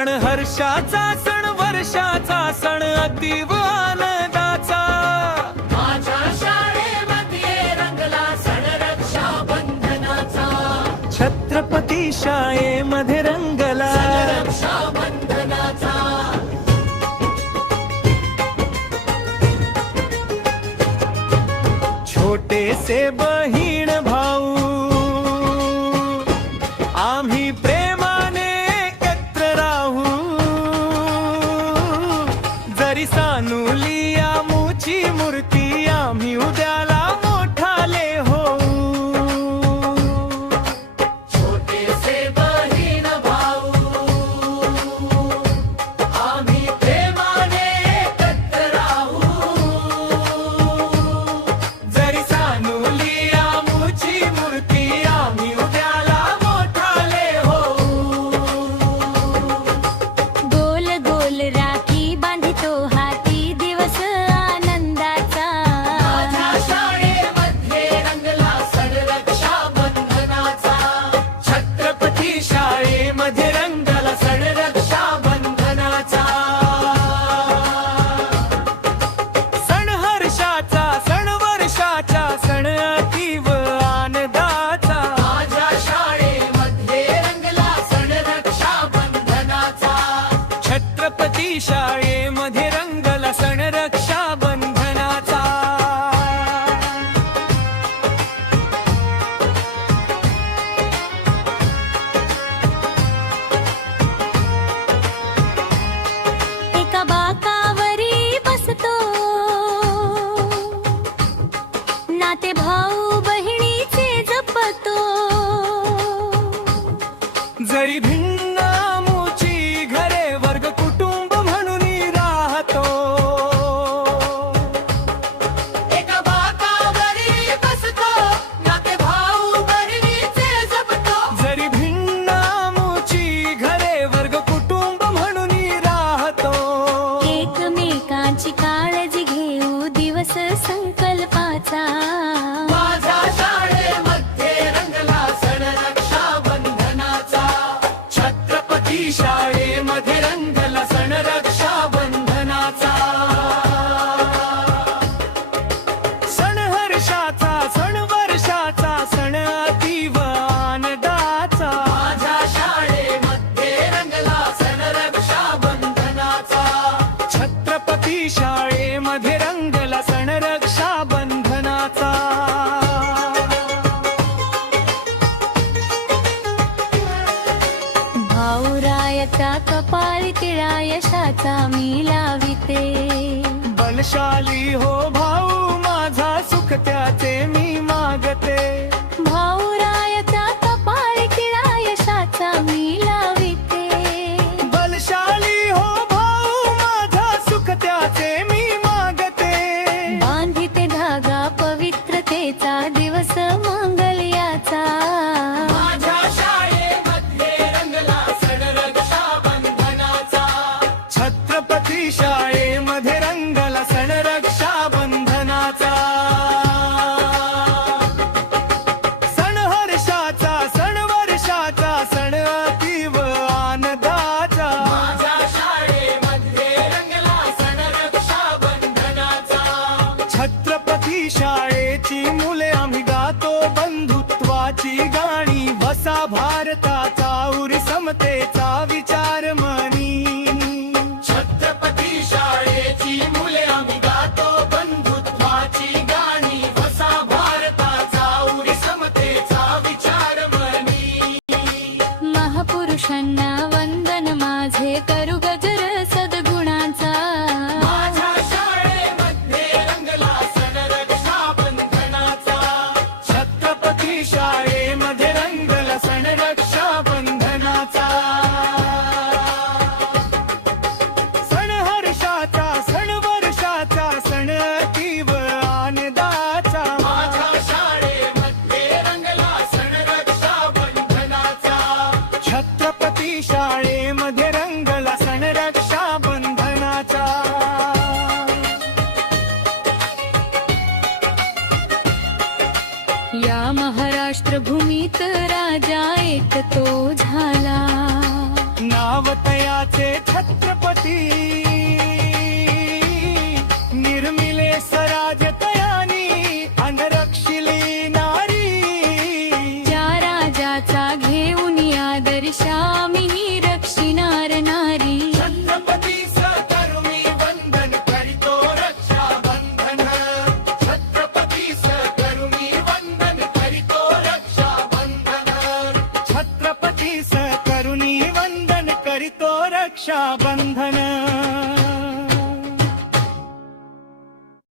सण हर्षाचा, सण वर्षाचा, सण अतीव आनंदाचा. माझ्या शाळेमध्ये रंगला सण रक्षाबंधनाचा. छत्रपती शाळेमध्ये रंगला सण रक्षाबंधनाचा. छोटेसे बहीण भाऊ आम्ही प्रेमाने एकत्र राहू. जरी सानुलिया मुची मूर्ती आम्ही उद्याला मोठाले होऊ. छोटेसे बहीण भाऊ आम्ही प्रेमाने एकत्र राहू. जरी सानुलिया मुची मूर्ती आम्ही उद्याला मोठाले होऊ. गोल गोल राखी बांधितो हाती दिवस आनंदाचा. माझ्या शाळेमध्ये रंगला सण रक्षाबंधनाचा. छत्रपती शाळेमध्ये रंगला सण रक्षाबंधनाचा. सण हर्षाचा, सण वर्षाचा, सण अतीव आनंदाचा. माझ्या शाळेमध्ये रंगला सण रक्षाबंधनाचा. छत्रपती शाळेमध्ये रंगला सण रक्षाबंधनाचा. एका बाकावरी बसतो नाते भाऊ बहिणीचे जपतो. जरी भिन्न आमुची घरे वर्ग कुटुंब म्हणून राहतो. एका बाकावरी बसतो नाते भाऊ बहिणीचे जपतो. जरी भिन्न आमुची घरे वर्ग कुटुंब म्हणून राहतो. एकमेकांची काळजी घेऊ दिवस संकल्पाचा. माझ्या शाळेमध्ये रंगला सण रक्षाबंधनाचा. छत्रपती शाळेमध्ये रंगला सण रक्षाबंधनाचा. सण हर्षाचा, सण वर्षाचा, सण अतीव आनंदाचा. माझ्या शाळेमध्ये रंगला सण रक्षाबंधनाचा. छत्रपती शाळेमध्ये रंगला सण रक्षाबंधनाचा. भाऊरायाचा कपाळी तिळा यशाचा मी लाविते. बलशाली हो भाऊ माझा सुख त्याचे मी मागते. भाऊरायाचा कपाळी तिळा यशाचा मी लाविते. बलशाली हो भाऊ माझा सुख त्याचे मी मागते. बांधिते धागा पवित्रतेचा दिवस मंगल याचा. माझ्या शाळेमध्ये रंगला सण रक्षाबंधनाचा. छत्रपती शाळेमध्ये रंगला सण रक्षाबंधनाचा. सण हर्षाचा, सण वर्षाचा, सण अतीव आनंदाचा. माझ्या शाळेमध्ये रंगला सण रक्षाबंधनाचा. छत्रपती शाळेची मुले आम्ही गातो बंधुत्वाची गाणी. वसा भारताचा उर समतेचा विचार मनी. छत्रपती शाळेची मुले आम्ही गातो बंधुत्वाची गाणी. वसा भारताचा उरी समतेचा विचार मनी. महापुरुषांना वंदन माझे करू गजर सद्गुणाचा. माझ्या शाळेमध्ये रंगला सण रक्षाबंधनाचा. छत्रपती शाळेमध्ये रंगला सण रक्षाबंधनाचा. मानवतयाचे छत्रपती निर्मिले स्वराज्यतयानी अनरक्षिली नारी त्या राजाचा घेऊन आदर्शा मी रक्षिणार नारी छत्रपती करुणी वंदन करीतो रक्षा बंधन छत्रपती करुणी वंदन करीतो रक्षा बंधन छत्रपती करुणी वंदन करीतो रक्षा बंधन